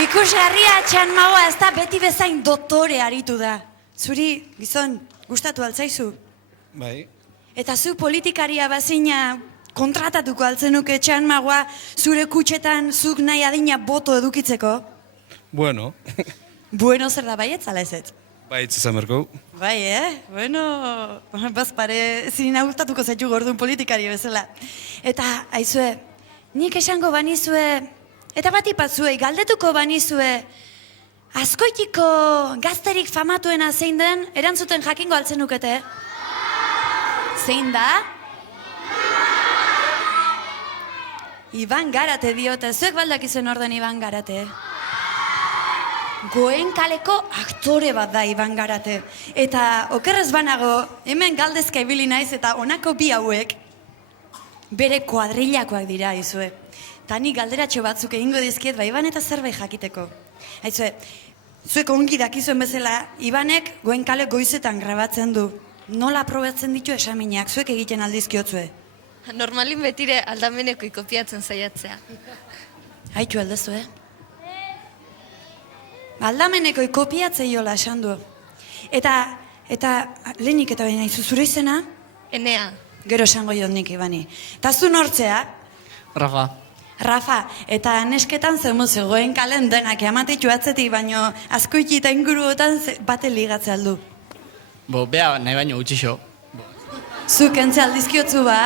Ikusgarria Txan Magoa ez da beti bezain doktore aritu da. Zuri, gizon, gustatu altzaizu? Bai. Eta zu politikaria bazina kontratatuko altzenuke Txan Magoa zure kutxetan zuk nahi adina boto edukitzeko? Bueno. Bueno zer da baietz, ala ez ez? Baitz izan berko. Bai, Bueno, bazpare zina gustatuko zaitu gordun politikari bezala. Eta, aizue, nik esango banizue, eta batipatzuei, galdetuko banizue, Azkoitiko gazterik famatuena zein den, erantzuten jakingo altzenukete? Zein da? Iban Garate diote, zuek baldakizuen orden Iban Garate. Goenkaleko aktore bat da Iban Garate. Eta okerrez banago, hemen galdezka ibili naiz eta honako bi hauek bere kuadrillakoak dira izue. Ta ni galderatxo batzuk egingo dizkiet, Iban eta zerbait jakiteko. Aizue, zuek ongi dakizuen bezala, Ibanek Goenkale goizetan grabatzen du. Nola probatzen ditu esaminak, zuek egiten aldizkiotzue? Normalin betire aldameneko kopiatzen saiatzea. Haitu aldezu, Aldameneko kopiatzei jola esan du. Eta lehenik eta baina izu zure izena? Enea. Gero esango jod nik Ibani. Eta zu nortzea? Rafa, eta nesketan zemuzu Goenkalen denak emateitu atzetik, baino Azkoiti eta inguruotan bate ligatze aldu. Bea nahi baino gutxixo. Zuk entze aldizkiotzu ba?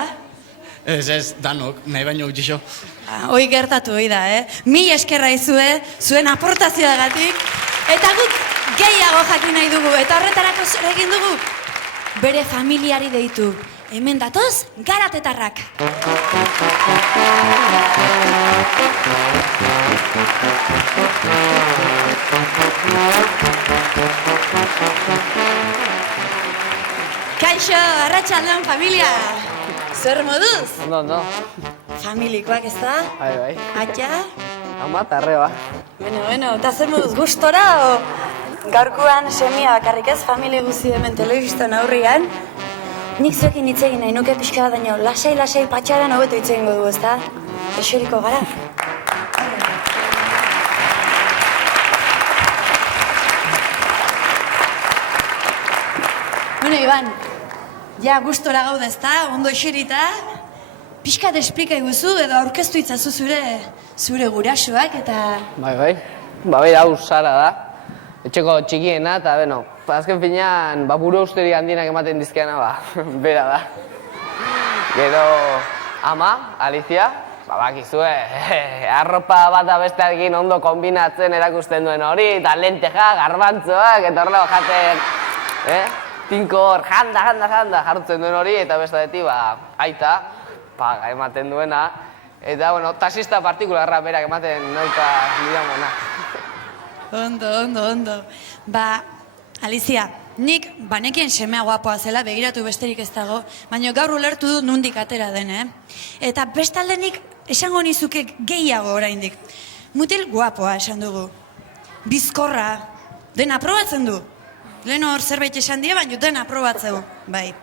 Ez, danok, nahi baino gutxixo. Hoi gertatu hoi da, Mil eskerra izue, zuen aportazioagatik, eta guk gehiago jakin nahi dugu, eta horretarako zer egin dugu? Bere familiari deitu. Hemen datoz, Garatetarrak. Kaixo, arratsaldeon familia. Zer moduz? Ondo. Familikoak ez da? Bai. Atxa? Ama, tarreba. Bueno, eta zer moduz gustora, o gaurkoan semia bakarrik ez, familia guzi hemen telebistan aurrian. Nik zuekin hitz egin nahi nuke pixka bat daño, lasai patxaran hobeto hitz egingo dugu, ez da? Eseriko gara. Bueno, Iban, ja gustora gaude ez da, ondo eserita, pixka da esplika iguzu edo aurkeztu itzazu zure gurasoak eta... Bai. Bai, hau Sara da. Etxeko txikiena eta, azken finean, buru usteri handienak ematen dizkeana, bera da. Gero, ama, Alicia, bakizue, arropa bat abestearekin ondo kombinatzen erakusten duen hori, eta lenteja, garbantzoak, eta horrela jaten, tinkor, janda, jartzen duen hori, eta bestadetik, aita, paga ematen duena, eta, taxista partikularra berak ematen nauka nidamona. Ondo. Alicia, nik banekien semea guapoa zela, begiratu besterik ez dago, baina gaur ulertu dut nundik atera den, Eta bestalde nik esango nizuke gehiago oraindik. Mutil guapoa esan dugu. Bizkorra, dena probatzen du. Lehen hor zerbait esan die, baina dena probatzeu, bai.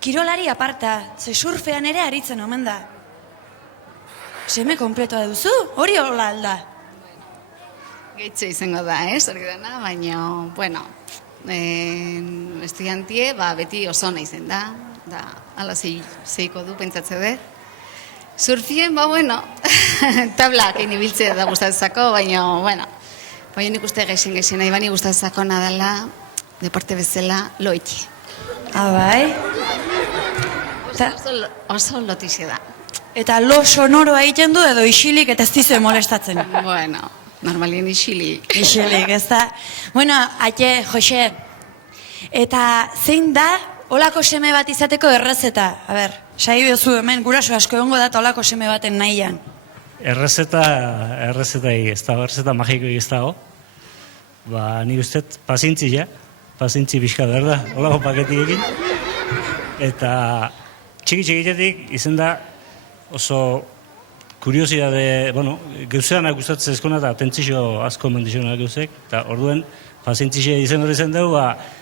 Kirolari aparta, ze surfean ere aritzen omen da. Seme kompletoa duzu, hori hola alda. Gehitze izango da, hori dena, baina, estudiantie, beti oso nahi zen da, ala zeiko du, pentsatze dut. Surfien, tablak egin ibiltzea da gustatzako, baina nik uste gexen, nahi bani gustatzako nadala, deporte bezala, loiki. Bai? Oso lotize da. Eta lo sonoroa egiten du edo isilik eta ez dizue molestatzen. Normalien isilik. Isilik, ez da. Ate, Jose, eta zein da olako seme bat izateko errezeta? Sai biozu hemen guraso asko egongo da eta olako seme baten nahian. Errezeta magiko ez dago. Nik uste pazientzi bizka behar da, olako paketiekin. Eta txiki-txikitetik izen da oso kuriosidade, geuzeanak gustatzen ezkona eta atentzio asko mendizionak geuzek, eta orduen pazientzia izen hori zen dugu,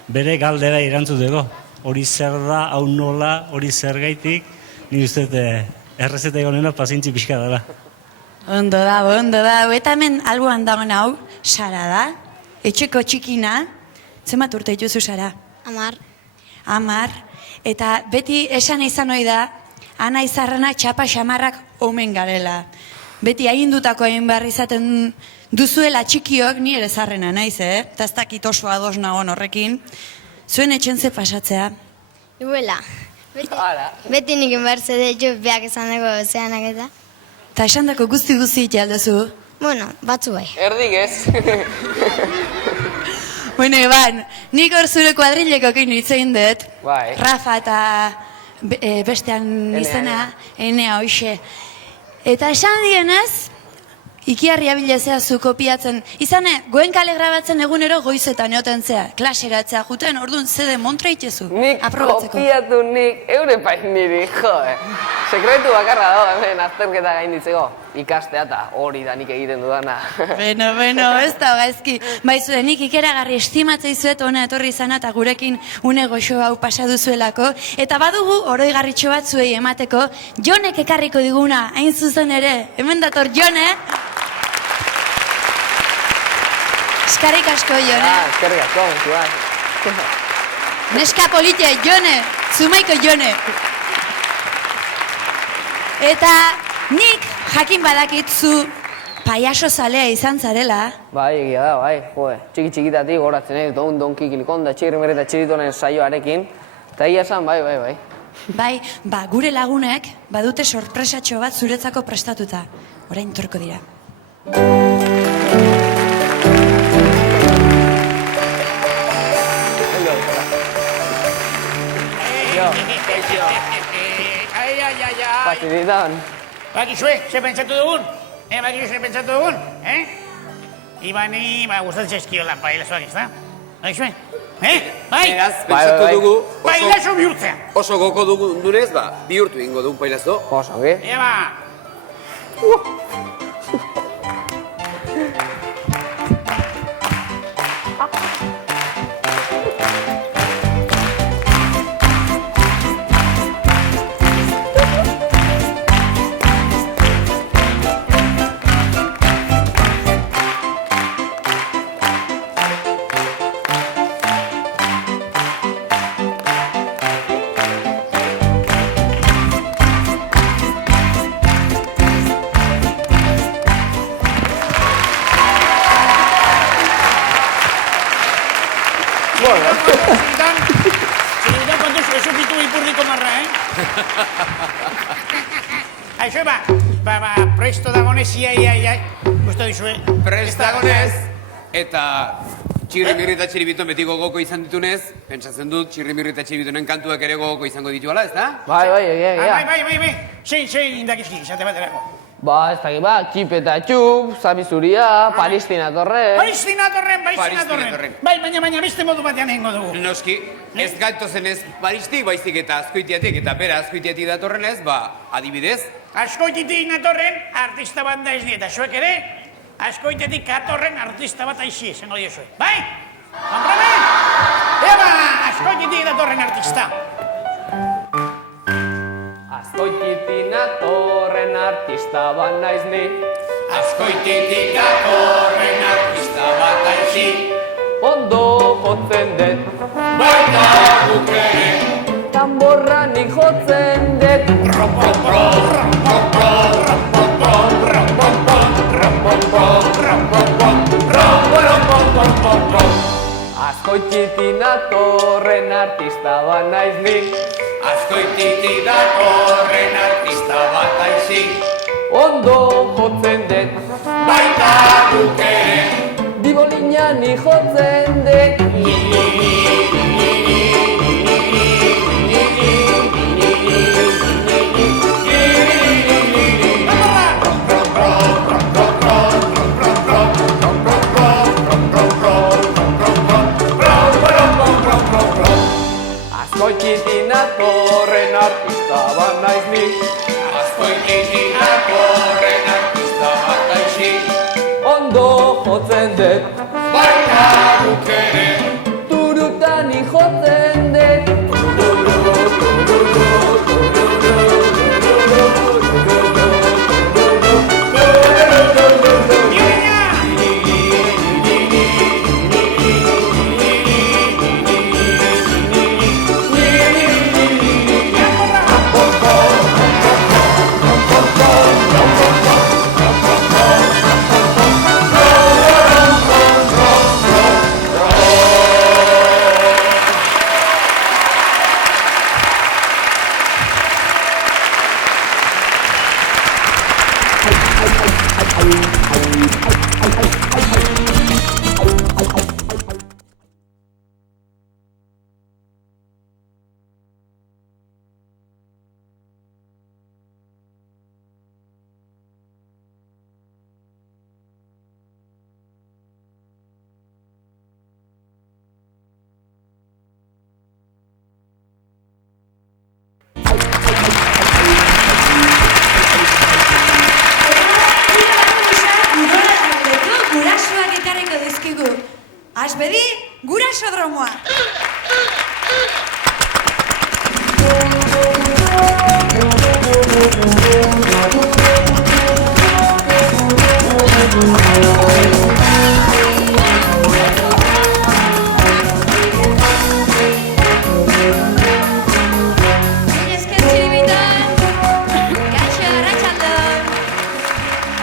bere galdera irantzuteko. Hori zer da, hau nola, hori zer gaitik, nik uste errezeta egonena pazientzi pixka dela. Ondo dago. Eta hemen alboan dagoen hau, Sara da. Etxeko txikina. Zenbat urte dituzu, Sara? 10. Eta beti esan izan ohi da, ana izarrana txapa xamarrak omen garela. Beti agindutako egin behar izaten duzuela txikiok, ni ere zarrena naiz, Eta ez dakit oso ados nagon horrekin. Zuen etxen ze pasatzea. Iguela. Hala. Beti nik inbertze de jo beak esaneko zeanak eta. Eta esan dako guzti ite alduzu. Bueno, batzu bai. Erdik ez. Bueno, Iban, nik hor zure kuadrileko kein hitzein dut. Bai. Rafa eta bestean izena, Enea hoxe. Eta esan dienez, ikiarria bilezea zu kopiatzen. Izane, goen kale grabatzen egunero goizetan eoten zea, klaseratzea juten, orduan zede montra itezu. Nik kopiatu eure pain niri, Sekretu bakarra dago hemen azterketa gainditzeko. Ikastea eta hori da nik egiten dudana. Beno, ez da gaizki. Baizue, nik ikeragarri estimatzei zuet hona etorri izana eta gurekin une goxo hau pasa duzuelako. Eta badugu oroigarritxo bat zuei emateko, Jonek ekarriko diguna, hain zuzen ere. Hemen dator Jone. Eskarrik asko, Jone. Eskarrik asko, Juan. Neska polite, Jone. Zumaiko Jone. Eta nik jakin badakit zu paiaso zalea izan zarela. Bai, egia da, bai, txiki-txikitatik horatzen egin, donki kilikonda, txirrimere eta txiritonen saioarekin. Eta egia esan, bai. Bai, gure lagunek badute sorpresatxo bat zuretzako prestatuta. Orain torko dira. Patinitan. Bakizue, ze pentsatu dugun? Ibani, gustatzen zaizkiola pailazoak, ez da? Bakizue? Bai? Beraz, pentsatu dugu... Pailazo bihurtzea. Oso goko dugunez, bihurtu ingo dugu pailazo. Oso, ge? Eba! Txiribitan kontuz, ez ukitu ipurdiko marra, Aixo, presto dagonez, iai. Gusto dizue? Prest dagonez, eta txirrimirri eta txiribiton beti gogoko izan ditunez, pentsatzen dut txirrimirri eta txiribitonen kantuak ere gogoko izango dituala, ez da? Bai, egia. Bai. Zein indakizki, izate baterako. Ez dakit, txip eta txup, zabizuria, Paristina torren. Paristina torren. Bai, baina beste modu batean egingo dugu. Noski, ez galtozen ez Paristik, baizik eta Azkoitiatik, eta bera Azkoitiatik datorren ez, adibidez. Azkoititik natorren artista bat da izni, eta zuek ere, Azkoitiatik katorren artista bat aizi, esango diozuek. Bai? Kompramen? Eba, Azkoititik datorren artista. Azkoititik natorren artista bat naiz ni. Azkoititik datorren artista bat aizi. Ondo jotzen dut, Baita guk ere. Tamborra nik jotzen dut. Azkoititik natorren artista bat naiz ni. Azkoititik datorren artista bat aizi. Ondo jotzen dut, Baita guk ere. Bibolina nik jotzen dut. Azkoititik natorren artista bat naiz ni. Azkoititik datorren artista bat aizi. Ondo jotzen dut, Baita guk ere. turutan nik jotzen dut. Gurasoak ekarriko dizkigu. Asbedi, gurasodromoa. Esker txiribitan. Kaixo, arratxaldon.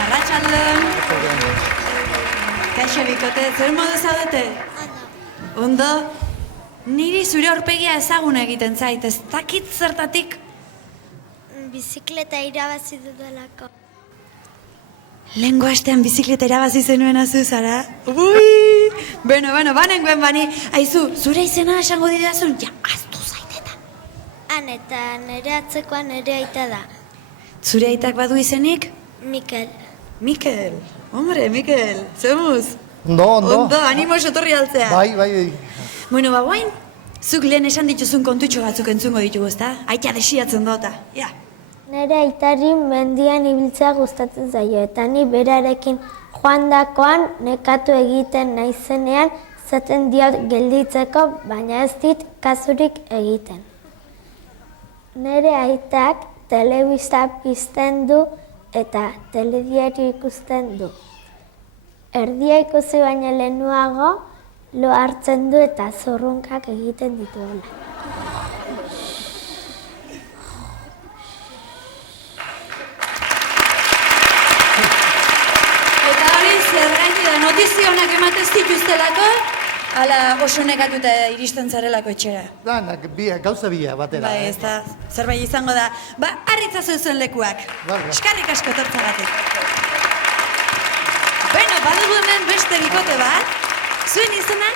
Arratxaldon. Kaixo, bikote, zer modu zaudete? Ondo. Niri zure aurpegia ezagun egiten zait, ez dakit zertatik. Bizikleta irabazi dudalako. Lehengo astean bizikleta irabazi zenuen azu zara. Ui! Bueno, banengoen bani. Aizu, zure izena esango didazun, ja, aztu zaiteta. Han eta nire atzekoan nire aita da. Zure aitak badu izenik? Mikel. Mikel. Hombre, Mikel, zemuz? Ondo. Animo sotorri altzea. Bai. Bueno, guain, zuk lehen esan dituzun kontutxo batzuk entzungo ditugu, ezta? Aita desiatzen dota, ja. Nire aitari mendian ibiltzea gustatzen zaio, eta ni berarekin joandakoan nekatu egiten naizenean zaten diot gelditzeko, baina ez dit kasurik egiten. Nire aitak telebista pizten du eta telediario ikusten du. Erdia ikusi baina lehenuago lo hartzen du eta zurrunkak egiten dituela. Eta hori zergaiti da notizionak ematez dituztelako, ala oso nekatuta iristen zarelako etxera. Danak, gauza bia batera. Bai, ez da, zerbait izango da. Ba, harritzazu zuen lekuak. Eskarrik asko tortzagatik. Bueno, badugu hemen beste bikote bat. Zuen izena?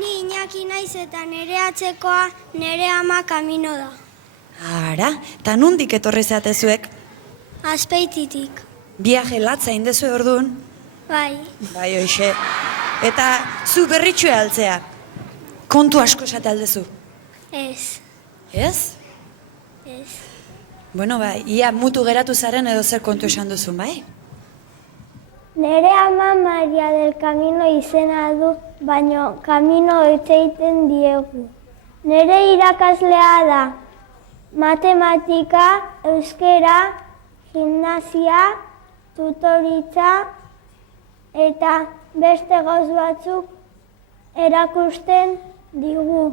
Ni Iñaki naiz eta nire atzekoa nire ama Kamino da. Ara, eta nundik etorri zatezuek? Azpeititik. Viaje latza indezu orduan? Bai. Bai, hoxe. Eta zu berritxue altzea. Kontu asko esate aldezu. Ez. Ez? Ez. Bueno, bai, ia mutu geratu zaren edo zer kontu esan duzun, bai? Nere ama Maria del Camino izena du, baino Camino etxeiten diegu. Nere irakaslea da. Matematika, euskera, gimnasia, tutoritza eta beste gauz batzuk erakusten digu.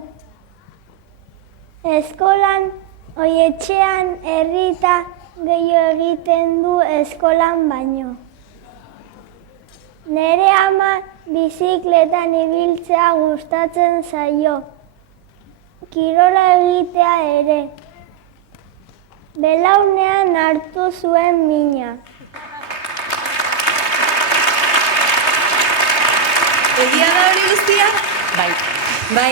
Eskolan, oietxean, herrita gehiago egiten du eskolan baino. Nere ama bizikletan ibiltzea gustatzen zaio. Kirola egitea ere. Belaunean hartu zuen mina. Egia da hori guztia? Bai. Bai,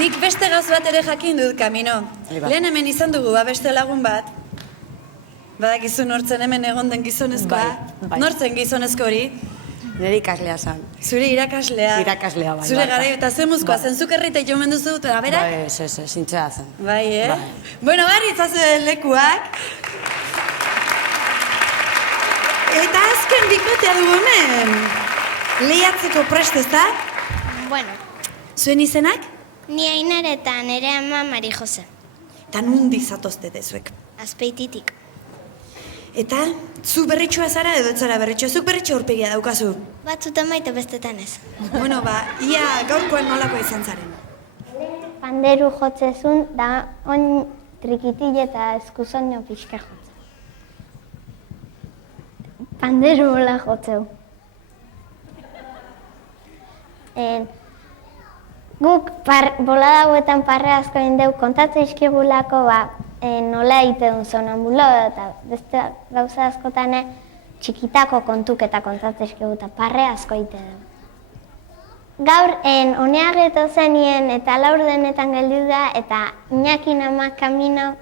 nik beste gauz bat ere jakin dut, Kamino. Lehen hemen izan dugu, beste lagun bat. Badakizu nortzen hemen egon den gizonezkoa. Bai. Nortzen gizonezko hori? Nire ikaslea zan. Zure irakaslea. Irakaslea, bai. Zure gara eta zemuzkoa, zenzuk herrita jomen duzu dut, abera? Bai, zintzea zen. Bai, Bueno, barri itzazu lekuak. Eta azken bikotea dugu hemen. Lehiatzeko prest ez da? Bueno, Zuen izenak? ni Ainar eta nere ama Mari Jose. Eta nundi zatozte dezuek. Azpeititik. Eta, zu berritxua zara edo ez zara berritxua? Zuk berritxua aurpegia daukazu. Batzutan baita bestetan ez. Bueno, ia gaurkoan nolako izan zaren. Panderu jotzezun da on trikitil eta eskuzonio pixka jotzen. Panderu hola jotzeu. Guk bolada hauetan parre asko indeu kontatzen izkigulako nola egiten sonambulo eta beste gauza askotan txikitako kontuketa kontatzezkegu eta parre asko ite du. Gaur, oneageto zenien eta laur denetan geldu da, eta Iñakin amak kamino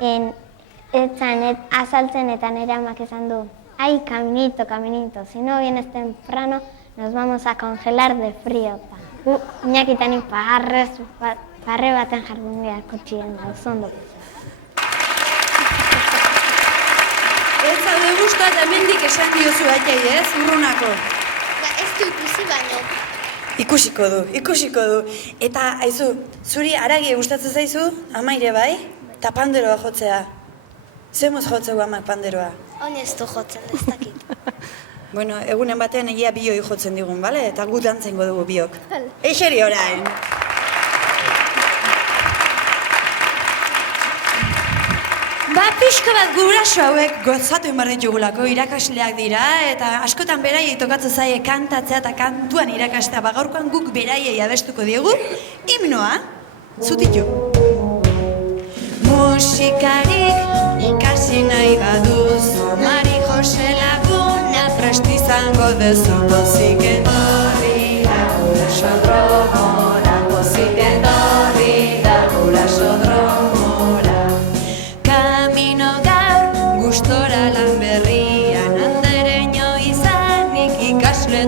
etzan azaltzen eta nire amak esan du. Ai, caminito, caminito, si no vienes temprano, nos vamos a congelar de frío. Iñaki eta nik parre baten jardun geha kotxien da, zondo. Ez zaude guztua eta hemendik esan diozu aiei, ez? Urrunako. Ez du ikusi baino. Ikusiko du. Eta, aizu, zuri aragie gustatzen zaizu, amaire bai? Eta panderoa jotzea. Zemoz jotzeu amak panderoa? Honez du jotzen, ez dakit. Bueno, egunen batean egia bioi jotzen digun, bale? Eta gut dantzeingo dugu biok. Eixeri orain. Ba, pixka bat guraso hauek gozatu inbar ditugulako, irakasleak dira, eta askotan beraiei tokatzen zaie kantatzea eta kantuan irakastea. Ba, gaurkoan guk beraiei abestuko diegu, himnoa, zutitu. Musikarik ikasi nahi baduzu, Mari Jose Laguna prest izango dezu. Pozik etorri da gurasodromora, pozik etorri da gurasodromora. Kamino gaur gustora lan berrian, andereño izanik ikasle